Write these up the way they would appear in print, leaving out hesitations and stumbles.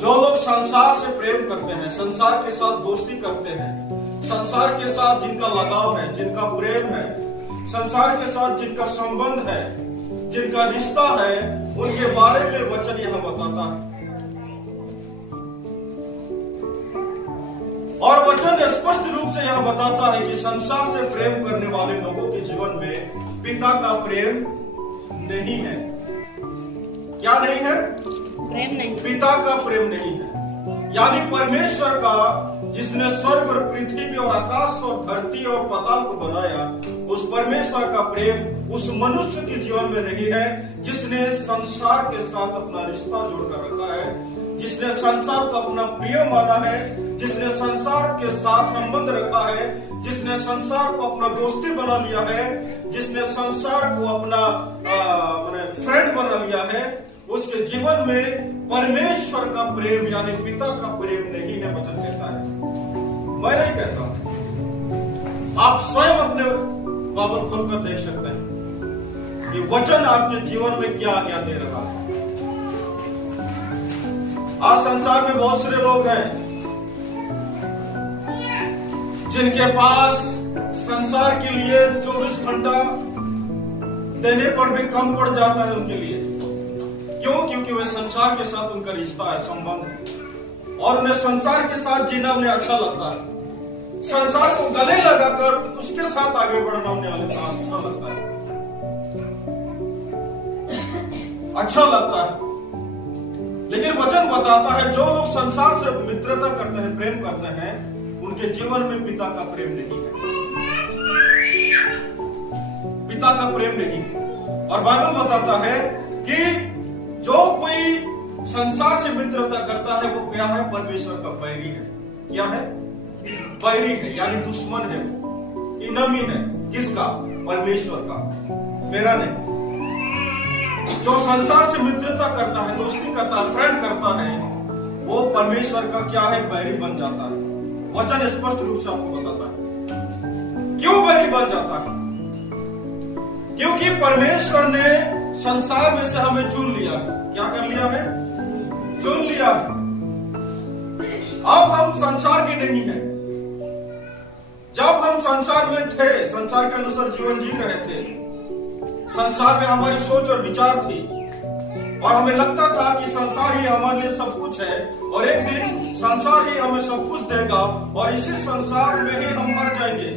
जो लोग संसार से प्रेम करते हैं, संसार के साथ दोस्ती करते हैं, संसार के साथ जिनका लगाव है, जिनका प्रेम है, संसार के साथ जिनका संबंध है, जिनका रिश्ता है, उनके बारे में वचन यहां बताता है। और वचन स्पष्ट रूप से यहां बताता है कि संसार से प्रेम करने वाले लोगों के जीवन में पिता का प्रेम नहीं है। क्या नहीं है? प्रेम नहीं। पिता का प्रेम नहीं है। यानी परमेश्वर का, जिसने स्वर्ग और पृथ्वी और आकाश और धरती और पाताल को बनाया, उस परमेश्वर का प्रेम उस मनुष्य के जीवन में नहीं है जिसने संसार के साथ अपना रिश्ता जोड़कर रखा है, जिसने संसार को अपना प्रिय माना है, जिसने संसार के साथ संबंध रखा है, जिसने संसार को अपना दोस्ती बना लिया है, जिसने संसार को अपना फ्रेंड बना लिया है, उसके जीवन में परमेश्वर का प्रेम यानी पिता का प्रेम नहीं है। वचन कहता है, मैं नहीं कहता हूं। आप स्वयं अपने बाइबल खोलकर देख सकते हैं कि वचन आपके जीवन में क्या आज्ञा दे रहा है। आज संसार में बहुत सारे लोग हैं जिनके पास संसार के लिए 24 घंटा देने पर भी कम पड़ जाता है उनके लिए। क्यों? क्योंकि वे संसार के साथ उनका रिश्ता है, संबंध है, और उन्हें संसार के साथ जीना उन्हें अच्छा लगता है। संसार को गले लगाकर उसके साथ आगे बढ़ना उन्हें अच्छा लगता है, अच्छा लगता है। लेकिन वचन बताता है जो लोग संसार से मित्रता करते हैं, प्रेम करते हैं, उनके जीवन में पिता का प्रेम नहीं है। पिता का प्रेम नहीं है। और बाइबल बताता है कि जो कोई संसार से मित्रता करता है वो क्या है? परमेश्वर का बैरी है। क्या है? बैरी है, यानी दुश्मन है, इनमी है। किसका? परमेश्वर का, मेरा नहीं। जो संसार से मित्रता करता है, दोस्ती करता है, फ्रेंड करता है, वो परमेश्वर का क्या है? बैरी बन जाता है। वचन स्पष्ट रूप से आपको बताता है क्यों बैरी बन जाता है। क्योंकि परमेश्वर ने संसार में से हमें चुन लिया है। क्या कर लिया है? चुन लिया है। अब हम संसार के नहीं हैं। जब हम संसार में थे, संसार के अनुसार जीवन जी रहे थे, संसार में हमारी सोच और विचार थी, और हमें लगता था कि संसार ही हमारे लिए सब कुछ है, और एक दिन संसार ही हमें सब कुछ देगा, और इसी संसार में ही हम मर जाएंगे।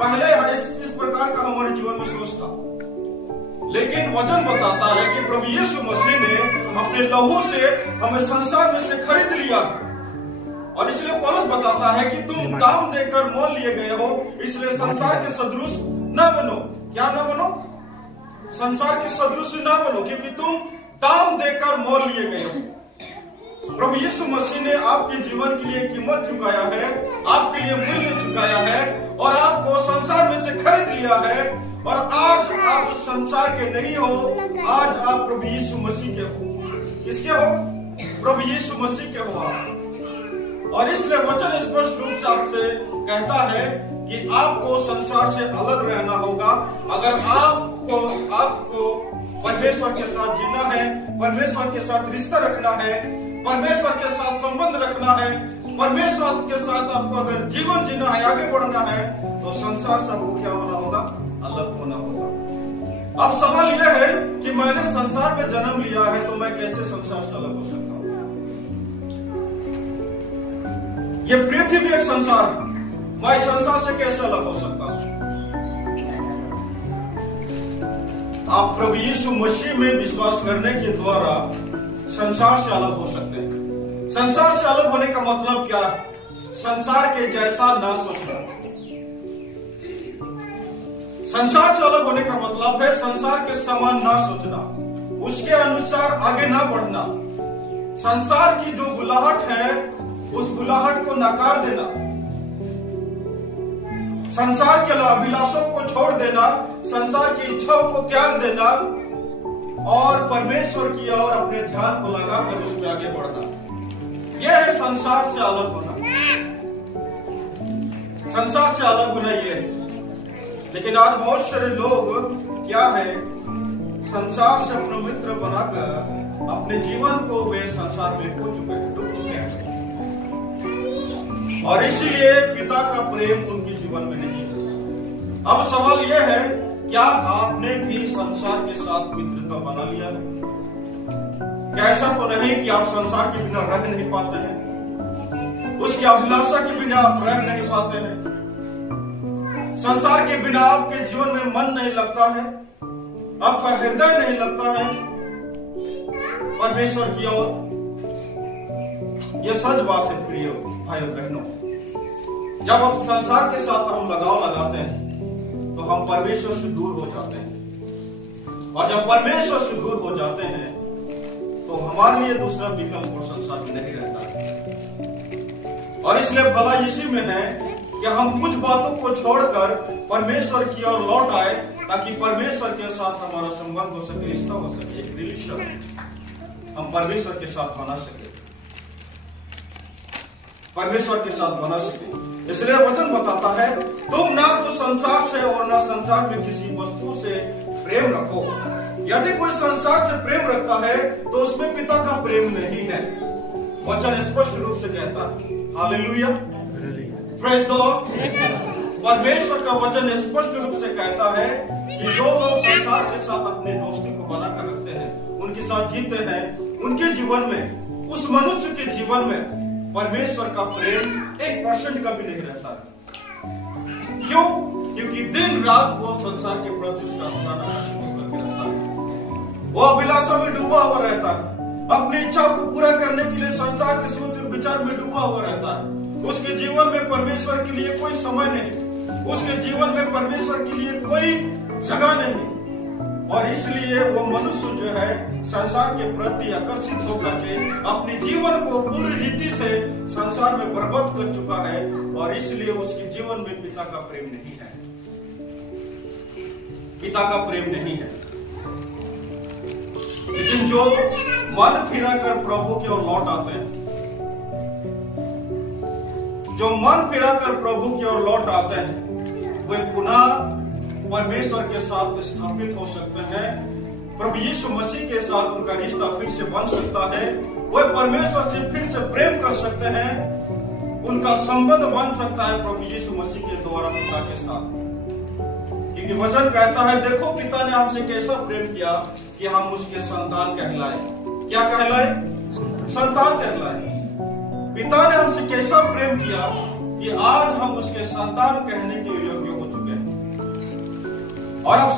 पहले इस प्रकार का हमारे जीवन में सोच था। लेकिन वचन बताता है कि प्रभु यीशु मसीह ने अपने लहू से हमें संसार में से खरीद लिया, और इसलिए पौलुस बताता है कि तुम दाम देकर मोल लिए गए हो, इसलिए संसार के सदृश न बनो। क्या न बनो? संसार के सदृश न बनो, क्योंकि तुम दाम देकर मोल लिए गए हो। प्रभु यीशु मसीह ने आपके जीवन के लिए कीमत चुकाया है, आपके लिए मूल्य चुकाया है, और आपको संसार में से खरीद लिया है। और आज आप उस संसार के नहीं हो, आज आप प्रभु यीशु मसीह के हो। किसके हो? प्रभु यीशु मसीह के हो आप। और इसलिए वचन स्पष्ट रूप से आपसे कहता है कि आपको संसार से अलग रहना होगा। अगर आपको परमेश्वर के साथ जीना है, परमेश्वर के साथ रिश्ता रखना है, परमेश्वर के साथ संबंध रखना है, परमेश्वर के साथ आपको अगर जीवन जीना है, आगे बढ़ना है, तो संसार से आपको क्या होना होगा? अलग होना होगा। अब सवाल यह है कि मैंने संसार में जन्म लिया है, तो मैं कैसे संसार से अलग हो सकता हूं? यह पृथ्वी एक संसार है, मैं संसार से कैसे अलग हो सकता हूं? आप प्रभु यीशु मसीह में विश्वास करने के द्वारा संसार से अलग हो सकते हैं। संसार से अलग होने का मतलब क्या है? संसार के जैसा ना सोचना। संसार से अलग होने का मतलब है संसार के समान ना सोचना, उसके अनुसार आगे ना बढ़ना, संसार की जो बुलाहट है उस बुलाहट को नकार देना, संसार के अभिलाषों को छोड़ देना, संसार की इच्छाओं को त्याग देना, और परमेश्वर की ओर अपने ध्यान को लगाकर उसमें आगे बढ़ना। यह है संसार से अलग होना। संसार से अलग होना यह है। लेकिन आज बहुत सारे लोग क्या है, संसार से अपना मित्र बनाकर अपने जीवन को वे संसार में खो चुके हैं, डूब चुके हैं, और इसीलिए पिता का प्रेम उनके जीवन में नहीं है। अब सवाल यह है, क्या आपने भी संसार के साथ मित्रता बना लिया है? क्या ऐसा तो नहीं कि आप संसार के बिना रह नहीं पाते हैं, उसकी अभिलाषा के बिना आप रह नहीं पाते हैं, संसार के बिना आपके जीवन में मन नहीं लगता है, आपका हृदय नहीं लगता है परमेश्वर की ओर? यह सच बात है प्रिय भाई और बहनों। जब आप संसार के साथ हम लगाव लगाते हैं तो हम परमेश्वर से दूर हो जाते हैं, और जब परमेश्वर से दूर हो जाते हैं तो हमारे लिए दूसरा विकल्प और संसार में नहीं रहता है। और इसलिए भला इसी में है कि हम कुछ बातों को छोड़कर परमेश्वर की ओर लौट आए, ताकि परमेश्वर के साथ हमारा संबंध हो सके, रिश्ता हो सके, एक रिलेशन हम परमेश्वर के साथ बना सके, परमेश्वर के साथ बना सके। इसलिए वचन बताता है, तुम ना तो संसार से और ना संसार में किसी वस्तु से प्रेम रखो। यदि कोई संसार से प्रेम रखता है तो उसमें पिता का प्रेम नहीं है। वचन स्पष्ट रूप से कहता है। Hallelujah, praise the Lord. परमेश्वर का वचन स्पष्ट रूप से कहता है कि जो लोग संसार के साथ अपने दोस्ती को बनाकर रखते हैं, उनके साथ जीते हैं, उनके जीवन में, उस मनुष्य के जीवन में परमेश्वर का प्रेम 1% का भी नहीं रहता है। क्यों? क्योंकि दिन रात वो संसार के प्रति उसका अपना करके रखता है, वो अभिलाषा में डूबा हुआ रहता है, अपनी इच्छा को पूरा करने के लिए संसार के सोच और विचार में डूबा हुआ रहता है। उसके जीवन में परमेश्वर के लिए कोई समय नहीं, उसके जीवन में परमेश्वर के लिए कोई जगह नहीं, और इसलिए वो मनुष्य जो है संसार के प्रति आकर्षित होकर के अपने जीवन को पूरी रीति से संसार में बर्बाद कर चुका है, और इसलिए उसके जीवन में पिता का प्रेम नहीं है, पिता का प्रेम नहीं है। लेकिन जो मन फिरा कर प्रभु की ओर लौट आते हैं, जो मन फिरा कर प्रभु की ओर लौट आते हैं, वे पुनः परमेश्वर के साथ स्थापित हो सकते हैं। प्रभु यीशु मसीह के साथ उनका रिश्ता फिर से बन सकता है, वे परमेश्वर से फिर से प्रेम कर सकते हैं, उनका संबंध बन सकता है प्रभु यीशु मसीह के द्वारा पिता के साथ। क्योंकि वचन कहता है, देखो पिता ने हमसे कैसा प्रेम किया कि हम उसके संतान कहलाए। क्या कहलाए? संतान कहलाए। पिता ने हमसे कैसा प्रेम किया कि आज हम उसके संतान कहने के योग्य हो चुके हैं। और अब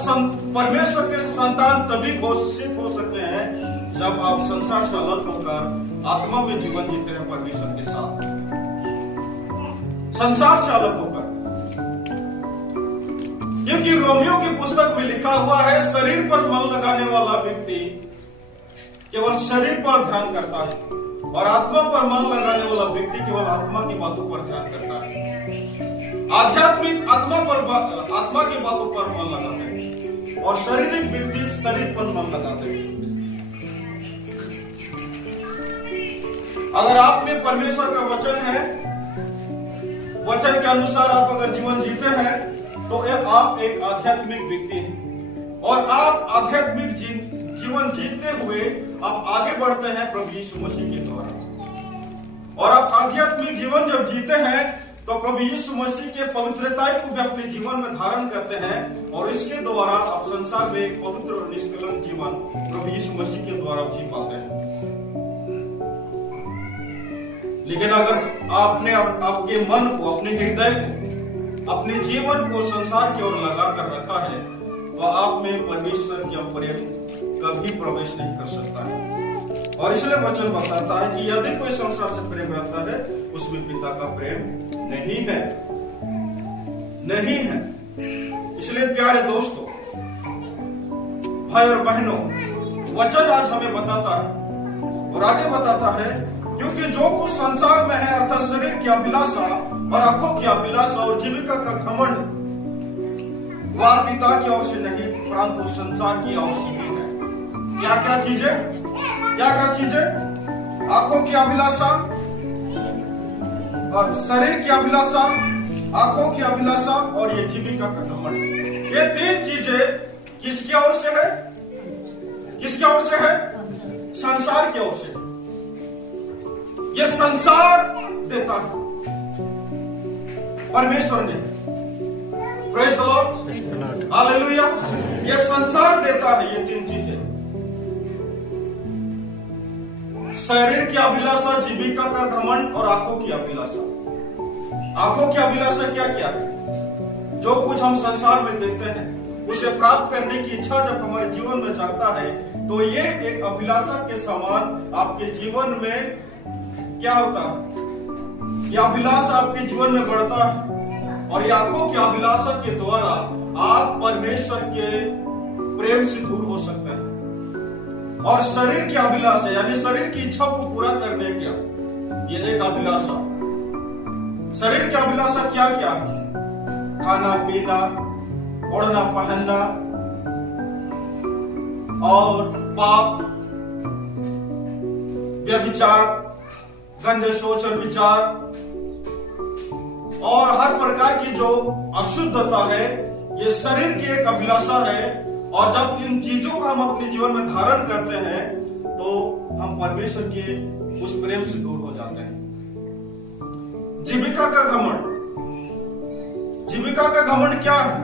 परमेश्वर के संतान तभी घोषित हो सकते हैं जब आप संसार से अलग होकर आत्मा में जीवन जीते हैं परमेश्वर के साथ, संसार से अलग होकर। क्योंकि रोमियो की पुस्तक में लिखा हुआ है, शरीर पर मन लगाने वाला व्यक्ति केवल शरीर पर ध्यान करता है, और आत्मा पर मन लगाने वाला व्यक्ति केवल आत्मा की बातों पर ध्यान करता है। आध्यात्मिक आत्मा की बातों पर मन लगाते हैं, और शारीरिक व्यक्ति शरीर पर मन लगाते हैं। अगर आप में परमेश्वर का वचन है, वचन के अनुसार आप अगर जीवन जीते हैं, तो आप एक आध्यात्मिक व्यक्ति हैं, और आप आध्यात्मिक जीवन जीते हुए आप आगे बढ़ते हैं प्रभु यीशु मसीह के द्वारा। और आप आध्यात्मिक जीवन जब जीते हैं तो प्रभु यीशु मसीह के पवित्रता को भी अपने जीवन में धारण करते हैं, और इसके द्वारा आप संसार में एक पवित्र और निष्कलंक जीवन प्रभु यीशु मसीह के द्वारा जी पाते हैं। लेकिन अगर आपने आपके मन को, अपने हृदय को, अपने जीवन को संसार की ओर लगा कर रखा है, तो आप में परमेश्वर का प्रेम कभी प्रवेश नहीं कर सकता है। और इसलिए वचन बताता है कि यदि कोई संसार से प्रेम रखता है, उसमें पिता का प्रेम नहीं है, नहीं है। इसलिए प्यारे दोस्तों, भाई और बहनों, वचन आज हमें बताता है और आगे बताता है, क्योंकि जो कुछ संसार में है, अर्थात शरीर की अभिलाषा और आंखों की अभिलाषा और जीविका का घमंड, वह पिता की ओर से नहीं परंतु संसार की ओर से ही है। क्या क्या चीजें? क्या क्या चीजें? आंखों की अभिलाषा और शरीर की अभिलाषा, आंखों की अभिलाषा और ये जीविका का घमंड। ये तीन चीजें किसकी ओर से है? किसकी ओर से है? संसार की ओर से, ये संसार देता है, परमेश्वर ने। Praise the Lord, hallelujah. ये संसार देता है ये तीन चीजें, शरीर की अभिलाषा, जीविका का घमंड और आंखों की अभिलाषा। आंखों की अभिलाषा क्या क्या है? जो कुछ हम संसार में देखते हैं उसे प्राप्त करने की इच्छा जब हमारे जीवन में जागता है तो ये एक अभिलाषा के समान आपके जीवन में क्या होता है? यह अभिलाषा आपके जीवन में बढ़ता है और ये आंखों की अभिलाषा के द्वारा आप परमेश्वर के प्रेम से दूर हो सकते हैं। और शरीर की अभिलाषा यानी शरीर की इच्छा को पूरा करने का ये एक अभिलाषा। शरीर की अभिलाषा क्या क्या है? खाना पीना, ओढ़ना पहनना और पाप, व्यभिचार, गंदे सोच और विचार और हर प्रकार की जो अशुद्धता है, ये शरीर की एक अभिलाषा है। और जब इन चीजों को हम अपने जीवन में धारण करते हैं तो हम परमेश्वर के उस प्रेम से दूर हो जाते हैं। जीविका का घमंड। जीविका का घमंड क्या है?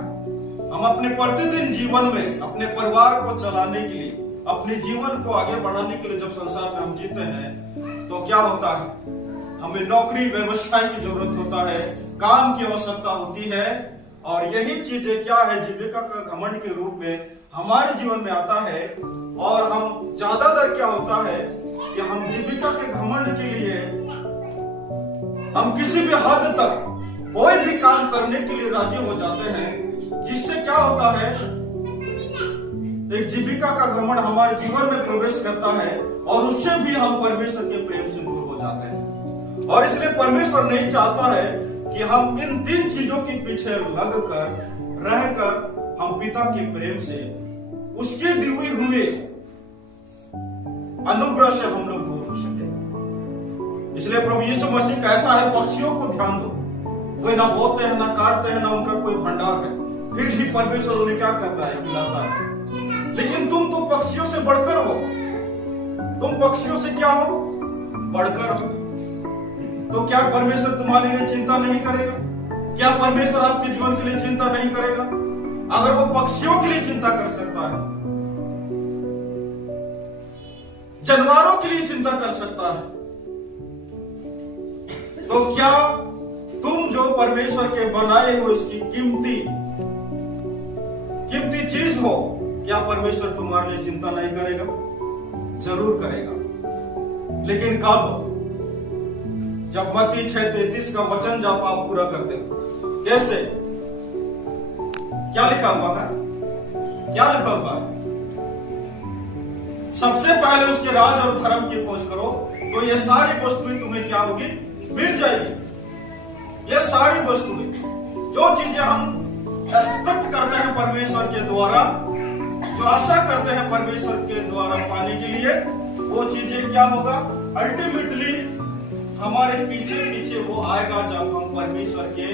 हम अपने प्रतिदिन जीवन में अपने परिवार को चलाने के लिए, अपने जीवन को आगे बढ़ाने के लिए जब संसार में हम जीते हैं तो क्या होता है? हमें नौकरी व्यवसाय की जरूरत होता है, काम की आवश्यकता होती है और यही चीजें क्या है? जीविका का घमंड के रूप में हमारे जीवन में आता है। और हम ज्यादातर क्या होता है कि हम जीविका के घमंड के लिए हम किसी भी हद तक कोई भी काम करने के लिए राजी हो जाते हैं, जिससे क्या होता है? एक जीविका का घमंड हमारे जीवन में प्रवेश करता है और उससे भी हम परमेश्वर के प्रेम से दूर हो जाते हैं। और इसलिए परमेश्वर नहीं चाहता है कि हम इन तीन चीजों के पीछे लगकर रहकर हम पिता के प्रेम से, उसके दिए हुए अनुग्रह से हम लोग दूर हो सके। इसलिए प्रभु यीशु मसीह कहता है पक्षियों को ध्यान दो, वे ना बोते हैं, ना काटते हैं, ना उनका कोई भंडार है, फिर भी परमेश्वर उन्हें क्या करता है? खिलाता है। लेकिन तुम तो पक्षियों से बढ़कर हो। तुम पक्षियों से क्या हो? बढ़कर हो। तो क्या परमेश्वर तुम्हारे लिए चिंता नहीं करेगा? क्या परमेश्वर आपके जीवन के लिए चिंता नहीं करेगा? अगर वो पक्षियों के लिए चिंता कर सकता है, जानवरों के लिए चिंता कर सकता है, तो क्या तुम जो परमेश्वर के बनाए हुए उसकी कीमती चीज हो, क्या परमेश्वर तुम्हारे लिए चिंता नहीं करेगा? जरूर करेगा। लेकिन कब? जब मत्ती 6:33 का वचन जब आप पूरा करते हो। कैसे? क्या लिखा हुआ है? क्या लिखा हुआ है? सबसे पहले उसके राज और धर्म की खोज करो तो ये सारी वस्तुएं तुम्हें क्या होगी? मिल जाएगी। ये सारी वस्तुएं, जो चीजें हम एक्सपेक्ट करते हैं परमेश्वर के द्वारा, जो आशा करते हैं परमेश्वर के द्वारा पाने के लिए, वो चीजें क्या होगा? अल्टीमेटली हमारे पीछे पीछे वो आएगा जब हम परमेश्वर के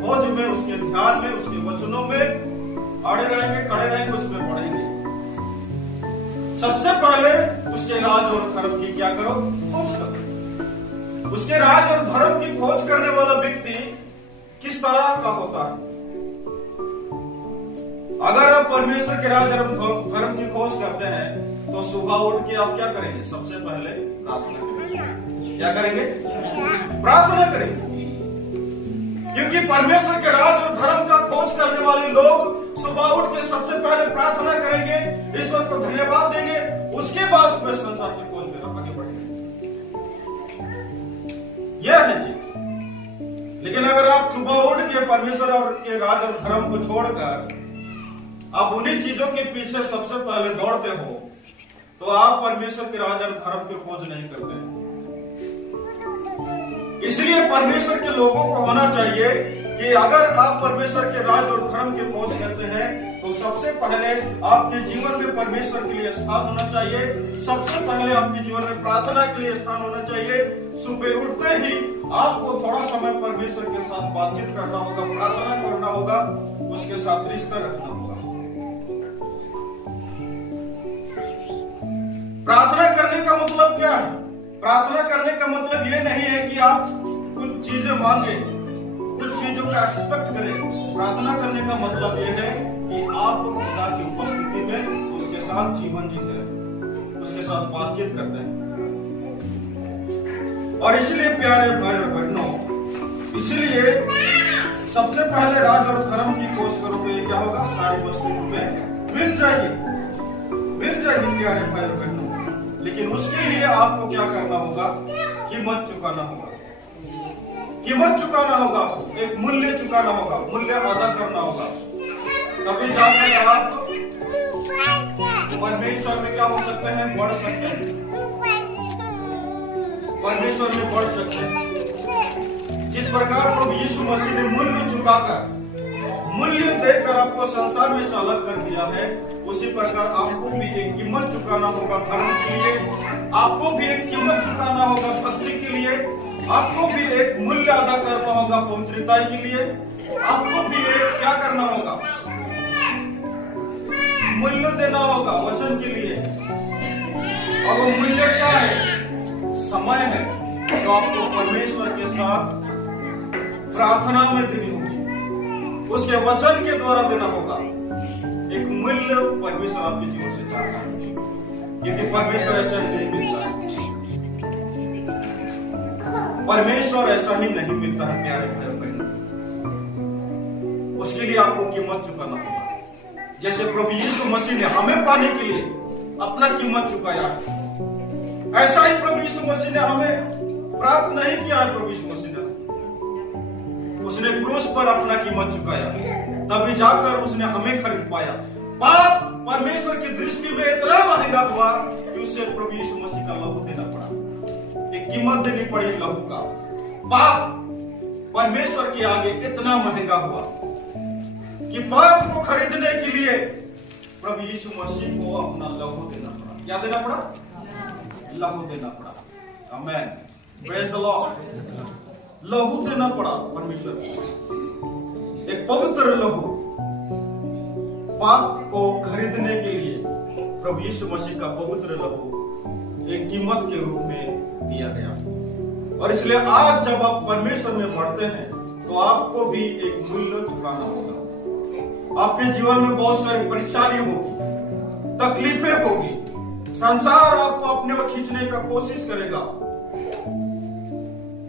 खोज में, उसके ध्यान में, उसके वचनों में अड़े रहेंगे, खड़े रहेंगे, उसमें पढ़ेंगे। सबसे पहले उसके राज और धर्म की क्या करो? खोज करो। उसके राज और धर्म की खोज करने वाला व्यक्ति किस तरह का होता है? अगर आप परमेश्वर के राज और धर्म की खोज करते हैं तो सुबह उठ के आप क्या करेंगे? सबसे पहले प्रार्थना करेंगे। क्या करेंगे? प्रार्थना करेंगे। क्योंकि परमेश्वर के राज और धर्म का खोज करने वाले लोग सुबह उठ के सबसे पहले प्रार्थना करेंगे, ईश्वर को धन्यवाद देंगे, उसके बाद वे संसार की खोज में आगे बढ़ेंगे। यह है चीज। लेकिन अगर आप सुबह उठ के परमेश्वर और के राज और धर्म को छोड़कर आप उन्हीं चीजों के पीछे सबसे पहले दौड़ते हो तो आप परमेश्वर के राज और धर्म की खोज नहीं करते हैं। इसलिए परमेश्वर के लोगों को होना चाहिए कि अगर आप परमेश्वर के राज और धर्म की खोज करते हैं तो सबसे पहले आपके जीवन में परमेश्वर के लिए स्थान होना चाहिए। सबसे पहले आपके जीवन में प्रार्थना के लिए स्थान होना चाहिए। सुबह उठते ही आपको थोड़ा समय परमेश्वर के साथ बातचीत करना होगा, प्रार्थना करना होगा, उसके साथ रिश्ता रखना होगा। प्रार्थना करने का मतलब क्या है? प्रार्थना करने का मतलब ये नहीं है कि आप कुछ चीजें मांगे, कुछ चीजों का एक्सपेक्ट करें। प्रार्थना करने का मतलब ये है कि आप खुदा की उपस्थिति में उसके साथ जीवन जीते हैं, उसके साथ बातचीत करते हैं। और इसलिए प्यारे भाई और बहनों, इसलिए सबसे पहले राज और धर्म की खोज करो तो ये क्या होगा? सारी वस्तुएं तुम्हें मिल जाएगी प्यारे भाई और बहनों। लेकिन उसके लिए आपको क्या करना होगा? कीमत चुकाना होगा। कीमत चुकाना होगा, एक मूल्य चुकाना होगा, मूल्य अदा करना होगा। तभी जाकर आप परमेश्वर में क्या हो सकते हैं? बढ़ सकते हैं, परमेश्वर में बढ़ सकते हैं। जिस प्रकार प्रभु यीशु मसीह ने मूल्य चुकाकर, मूल्य देकर आपको संसार में से अलग कर दिया है, उसी प्रकार आपको भी एक कीमत चुकाना होगा धर्म के लिए, आपको भी एक कीमत चुकाना होगा भक्ति के लिए, आपको भी एक मूल्य अदा करना होगा पवित्रता के लिए, आपको भी एक क्या करना होगा? मूल्य देना होगा वचन के लिए। और वो मूल्य क्या है? समय है जो आपको परमेश्वर के साथ प्रार्थना में देनी होगी, उसके वचन के द्वारा देना होगा। एक मूल्य परमेश्वर आपके जीवन से चाहता है, क्योंकि परमेश्वर ऐसा नहीं मिलता है, परमेश्वर ऐसा ही नहीं मिलता है प्यारे भाई बहनों। उसके लिए आपको कीमत चुकाना होगा। जैसे प्रभु यीशु मसीह ने हमें पाने के लिए अपना कीमत चुकाया, ऐसा ही प्रभु यीशु मसीह ने हमें प्राप्त नहीं किया है। प्रभु यीशु मसीह ने, उसने क्रूस पर अपना कीमत चुकाया, तभी जाकर उसने हमें खरीद पाया। पाप परमेश्वर की दृष्टि में इतना महंगा हुआ कि उसे प्रभु यीशु मसीह का लहू देना पड़ा, एक कीमत देनी पड़ी लहू का। पाप परमेश्वर के आगे इतना महंगा हुआ कि पाप को खरीदने के लिए प्रभु यीशु मसीह को अपना लहू देना पड़ा। क्या देना पड़ा? लहू देना पड़ा। आमेन, प्रेज द लॉर्ड। लहू देना पड़ा परमेश्वर को, एक पवित्र लहू। पाप को खरीदने के लिए प्रभु यीशु मसीह का पवित्र लहू एक कीमत के रूप में दिया गया। और इसलिए आज जब आप परमेश्वर में बढ़ते हैं तो आपको भी एक मूल्य चुकाना होगा। आपके जीवन में बहुत सारी परेशानी होगी, तकलीफें होगी, संसार आपको अपने ओर खींचने का कोशिश करेगा।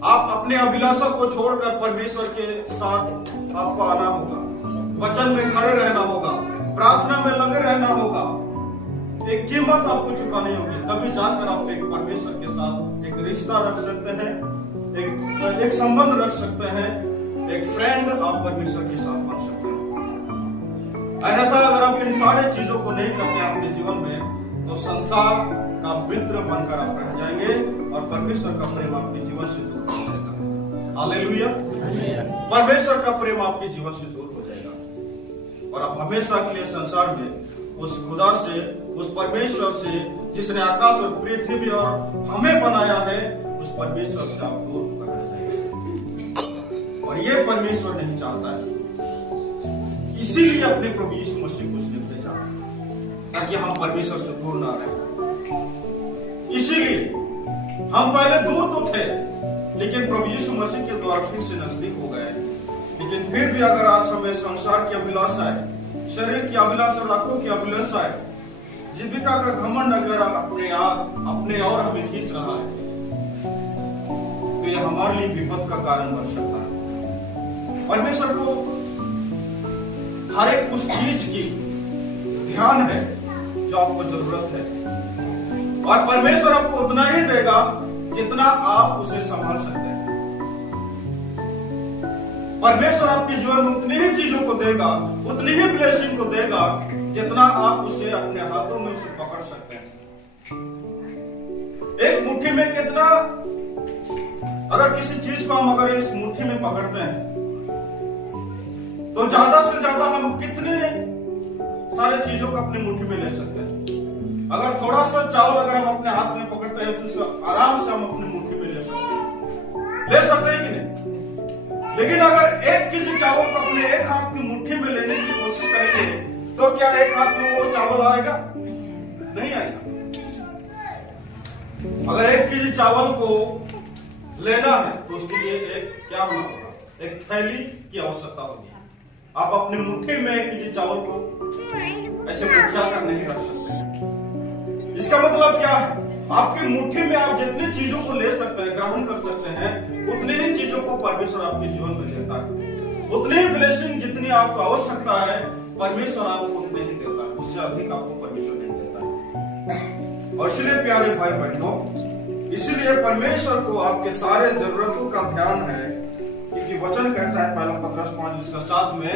आप अपने अभिलाषा को छोड़कर परमेश्वर के साथ आपको आना होगा, वचन में खड़े रहना होगा, प्रार्थना में लगे रहना होगा। एक कीमत आपको चुकानी होगी, तभी जाकर आप एक परमेश्वर के साथ एक रिश्ता रख सकते हैं, एक संबंध रख सकते हैं, एक फ्रेंड आप परमेश्वर के साथ बन सकते हैं। अन्यथा अगर आप इन सारे चीजों को नहीं करते अपने जीवन में, तो संसार का मित्र बनकर आप रह जाएंगे और परमेश्वर का प्रेम आपके जीवन से दूर हो जाएगा। हालेलुया। परमेश्वर का प्रेम आपके जीवन से दूर हो जाएगा और आप हमेशा के लिए संसार में उस खुदा से, उस परमेश्वर से, जिसने आकाश और पृथ्वी और हमें बनाया है, उस परमेश्वर से आप दूर होकर रह जाएंगे। और ये परमेश्वर नहीं चाहता है, इसीलिए अपने प्रभु यीशु मसीह को उसने भेजा ताकि हम परमेश्वर से दूर ना रहे। इसीलिए हम पहले दूर तो थे, लेकिन प्रभु यीशु मसीह के द्वारा फिर से नजदीक हो गए। लेकिन फिर भी अगर आज हमें संसार की अभिलाषाएं, शरीर की अभिलाषा, लाखों की अभिलाषाएं, जीविका का घमंड अगर अपने और हमें खींच रहा है, तो यह हमारे लिए विपद का कारण बन सकता है। परमेश्वर को हर एक उस चीज की ध्यान है जो आपको जरूरत है, और परमेश्वर आपको उतना ही देगा जितना आप उसे संभाल सकते हैं। परमेश्वर आपके जीवन में उतनी ही चीजों को देगा, उतनी ही ब्लेसिंग को देगा जितना आप उसे अपने हाथों में उसे पकड़ सकते हैं। एक मुट्ठी में कितना, अगर किसी चीज को हम अगर इस मुट्ठी में पकड़ते हैं तो ज्यादा से ज्यादा हम कितने सारे चीजों को अपनी मुट्ठी में ले सकते हैं। अगर थोड़ा सा चावल अगर हम अपने हाथ में पकड़ते हैं तो उसको आराम से हम अपनी मुट्ठी में ले सकते हैं कि नहीं? लेकिन अगर 1 केजी चावल को अपने एक हाथ की मुट्ठी में लेने की कोशिश करेंगे तो क्या एक हाथ में वो चावल आएगा? नहीं आएगा। अगर 1 केजी चावल को लेना है तो उसके लिए एक क्या होना होगा, एक थैली की आवश्यकता होगी। आप अपनी मुट्ठी में 1 केजी चावल को ऐसे मुठिया कर नहीं रख सकते। इसका मतलब क्या है, आपकी मुट्ठी में आप जितनी चीजों को ले सकते हैं, ग्रहण कर सकते हैं, उतनी ही चीजों को परमेश्वर आपके जीवन में देता है। उतनी ही ब्लेसिंग जितनी आपको आवश्यकता है परमेश्वर आपको उतनी ही देता है, उससे अधिक आपको परमेश्वर नहीं देता है। और इसलिए प्यारे भाई बहनों, इसलिए परमेश्वर को आपके सारे जरूरतों का ध्यान है, क्योंकि वचन कहता है पहला पत्रस 5:7 में,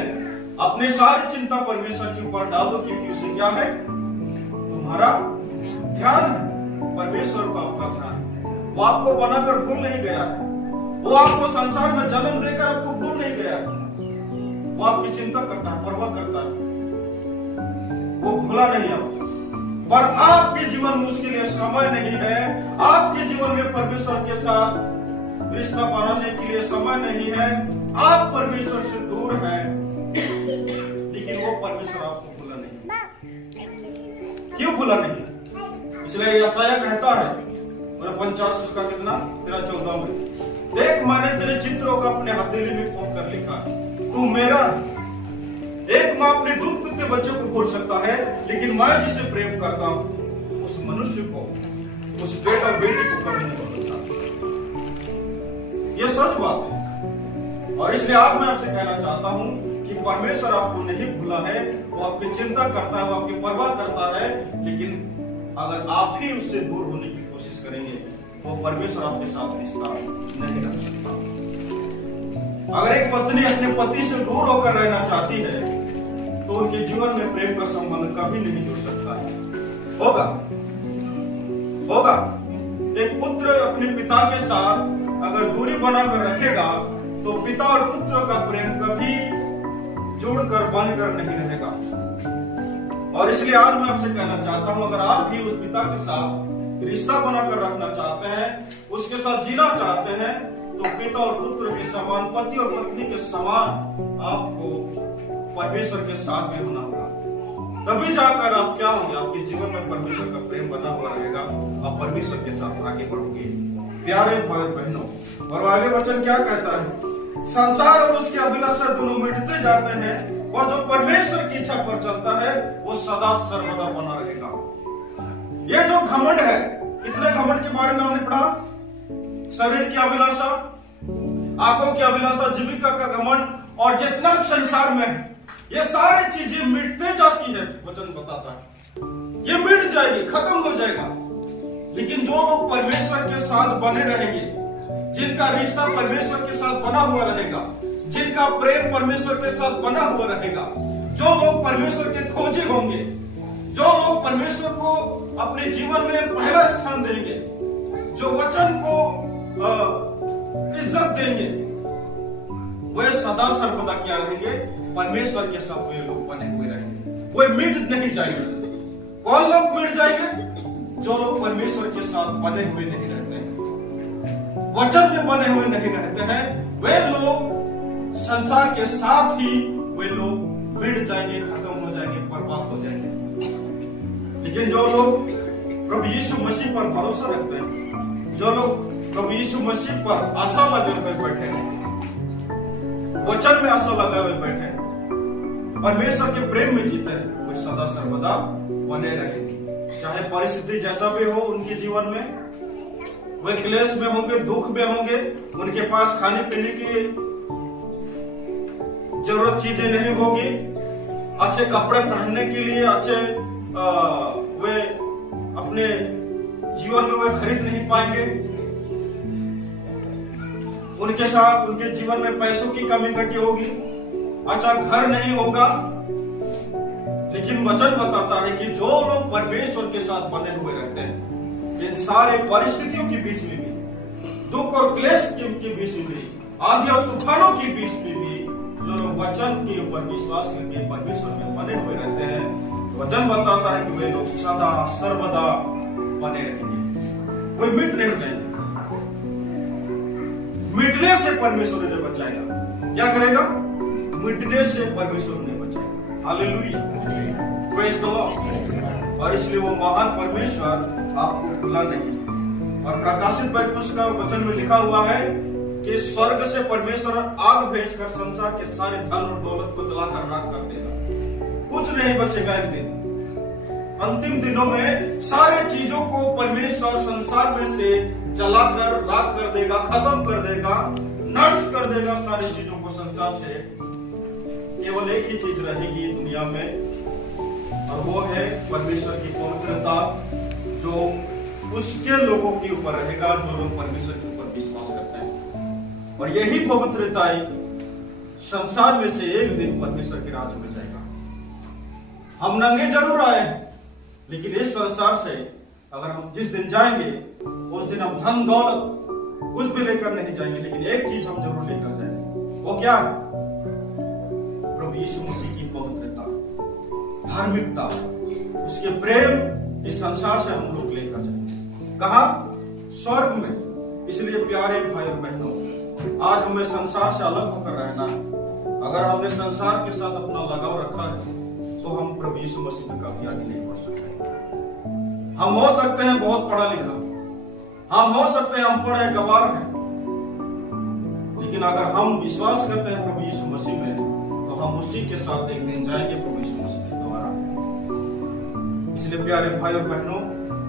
अपनी सारी चिंता परमेश्वर के ऊपर डाल दो, क्योंकि उसे क्या है, तुम्हारा ध्यान है। परमेश्वर को आपका ध्यान है। वो आपको बनाकर भूल नहीं गया है, वो आपको संसार में जन्म देकर आपको भूल नहीं गया है। वो आपकी चिंता करता है, परवाह करता है, वो भूला नहीं आपको। पर आपके जीवन में उसके लिए समय नहीं है, आपके जीवन में परमेश्वर के साथ रिश्ता बनाने के लिए समय नहीं है, आप परमेश्वर से दूर हैं, लेकिन वो परमेश्वर आपको भूला नहीं। क्यों भूला नहीं? इसलिए यशायाह कहता है 49 उसका कितना 13-14 में, देख मैंने तेरे चित्रों का अपने हथेली में खोद कर लिखा, तू मेरा है। एक माँ अपने दूध पीते बच्चे को भूल सकता है, लेकिन मैं जिसे प्रेम करता हूं उस मनुष्य को, उस बेटा बेटी को कभी नहीं भूलता। यह सच बात है। और इसलिए आज मैं आपसे कहना चाहता हूं कि परमेश्वर आपको नहीं भूला है, वो आपकी चिंता करता है, वो आपकी परवाह करता है, लेकिन अगर आप ही उससे दूर होने की कोशिश करेंगे तो परमेश्वर आपके साथ रिश्ता नहीं रख सकता। अगर एक पत्नी अपने पति से दूर होकर रहना चाहती है तो उनके जीवन में प्रेम का संबंध कभी नहीं जुड़ सकता है। होगा एक पुत्र अपने पिता के साथ अगर दूरी बनाकर रखेगा तो पिता और पुत्र का प्रेम कभी जुड़कर बनकर नहीं रहेगा। और इसलिए आज मैं आपसे कहना चाहता हूं, अगर आप भी उस पिता के साथ रिश्ता बनाकर रखना चाहते हैं, उसके साथ जीना चाहते हैं, तो पिता और पुत्र के समान, पति और पत्नी के समान आपको परमेश्वर के साथ में होना होगा। तभी जाकर आप क्या होंगे, आपके जीवन में परमेश्वर का प्रेम बना हुआ रहेगा, आप परमेश्वर के साथ आगे बढ़ोगे। प्यारे भाई बहनों, और आगे वचन क्या कहता है, संसार और उसकी अभिलाषा दोनों मिटते जाते हैं, और जो परमेश्वर की इच्छा पर चलता है वो सदा सर्वदा बना रहेगा। ये जो घमंड है, कितने घमंड के बारे में हमने पढ़ा, शरीर की अभिलाषा, आंखों की अभिलाषा, जीविका का घमंड, और जितना संसार में है, ये सारी चीजें मिटते जाती है। वचन बताता है ये मिट जाएगी, खत्म हो जाएगा, लेकिन जो लोग परमेश्वर के साथ बने रहेंगे, जिनका रिश्ता परमेश्वर के साथ बना हुआ रहेगा, जिनका प्रेम परमेश्वर के साथ बना हुआ रहेगा, जो लोग परमेश्वर के खोजे होंगे, जो लोग परमेश्वर को अपने जीवन में पहला स्थान देंगे, जो वचन को इज्जत देंगे, वे सदा सर्वदा क्या रहेंगे, परमेश्वर के साथ वे लोग बने हुए रहेंगे, वे मिट नहीं जाएंगे। कौन लोग मिट जाएंगे? जो लोग परमेश्वर के साथ बने हुए नहीं रहते हैं, वचन में बने हुए नहीं रहते हैं, वे लोग संसार के साथ ही वे लोग मिट जाएंगे, खत्म हो जाएंगे, बर्बाद हो जाएंगे। लेकिन जो लोग प्रभु यीशु मसीह पर भरोसा रखते हैं, जो लोग प्रभु यीशु मसीह पर आशा लगे हुए बैठे हैं, वचन में आशा लगाए हुए बैठे हैं, परमेश्वर के प्रेम में जीते हैं, वे सदा सर्वदा बने रहेंगे। चाहे परिस्थिति जैसा भी हो उनके जीवन में, वे क्लेश में होंगे, दुख में होंगे, उनके पास खाने पीने की जरूरत चीजें नहीं होगी, अच्छे कपड़े पहनने के लिए अच्छे वे अपने जीवन में वे खरीद नहीं पाएंगे, उनके साथ उनके जीवन में पैसों की कमी घटी होगी, अच्छा घर नहीं होगा। लेकिन वचन बताता है कि जो लोग परमेश्वर के साथ बने हुए रहते हैं, इन सारे परिस्थितियों के बीच में भी, दुख और क्लेश के बीच में भी, आंधी और तूफानों के बीच में भी, जो लोग वचन के ऊपर विश्वास करके परमेश्वर में बने हुए रहते हैं, वचन बताता है कि वे लोग सदा सर्वदा बने रहेंगे, कोई मिट नहीं जाएंगे। मिटने से परमेश्वर उन्हें बचाएगा। क्या करेगा? मिटने से परमेश्वर उन्हें बचाएगा। Hallelujah, praise the Lord. और इसलिए वो महान परमेश्वर आपको भूला नहीं, और प्रकाशित बाइबल का वचन में लिखा हुआ है कि स्वर्ग से परमेश्वर आग भेजकर संसार के सारे धन और दौलत को जलाकर राख कर देगा, कुछ नहीं बचेगा। एक दिन अंतिम दिनों में सारे चीजों को परमेश्वर संसार में से जलाकर राख कर देगा, खत्म कर देगा, नष्ट कर देगा सारी चीजों को संसार से। केवल एक ही चीज रहेगी दुनिया में और वो है परमेश्वर की पवित्रता, जो उसके लोगों के ऊपर रहेगा जो लोग परमेश्वर के ऊपर विश्वास करते हैं। और यही पवित्रताई संसार में से एक दिन परमेश्वर के राज्य में जाएगा। हम नंगे जरूर आए हैं, लेकिन इस संसार से अगर हम जिस दिन जाएंगे उस दिन हम धन दौलत कुछ भी लेकर नहीं जाएंगे, लेकिन एक चीज हम जरूर लेकर जाएंगे। वो क्या है? प्रभु यीशु मसीह की पवित्रता, धार्मिकता, उसके प्रेम इस संसार से हम लोग लेकर जाएंगे। कहा? स्वर्ग में। इसलिए प्यारे भाई और बहनों, आज हमें संसार से अलग होकर रहना है। अगर हमने संसार के साथ अपना लगाव रखा है तो हम प्रभु यीशु मसीह में कभी आगे नहीं बढ़ सकते। हम हो सकते हैं बहुत पढ़ा लिखा, हम हो सकते हैं हम पढ़े गवार हैं, लेकिन अगर हम विश्वास करते हैं प्रभु यीशु मसीह में तो हम उसी के साथ एक दिन जाएंगे प्रभु यीशु मसीह के द्वारा। इसलिए प्यारे भाई और बहनों,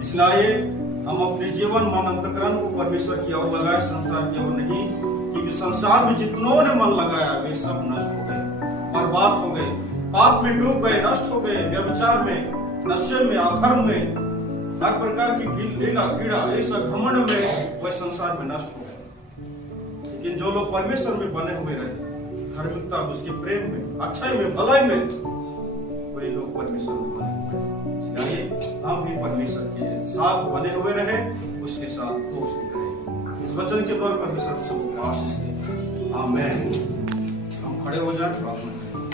इसलिए हम अपने जीवन मन अंतकरण को परमेश्वर की ओर लगाए, संसार की ओर नहीं, क्योंकि संसार में जितनों ने मन लगाया वे सब नष्ट हो गए, बर्बाद हो गए, पाप में डूब गए, नष्ट हो गए, व्यभिचार में, नशे में, अधर्म में, हर प्रकार की कीड़ा ऐसा घमंड में वह संसार में नष्ट हो गए। लेकिन जो लोग परमेश्वर में बने हुए रहे, धार्मिकता में, उसके प्रेम में, अच्छाई में, भलाई में, वही लोग परमेश्वर में बने हुए हैं। हम भी परमेश्वर के साथ बने हुए रहे, उसके साथ दोस्ती करें। इस वचन के द्वारा परमेश्वर सबको आशीष दे। आमीन। हम खड़े हो जाएं, प्रार्थना करें।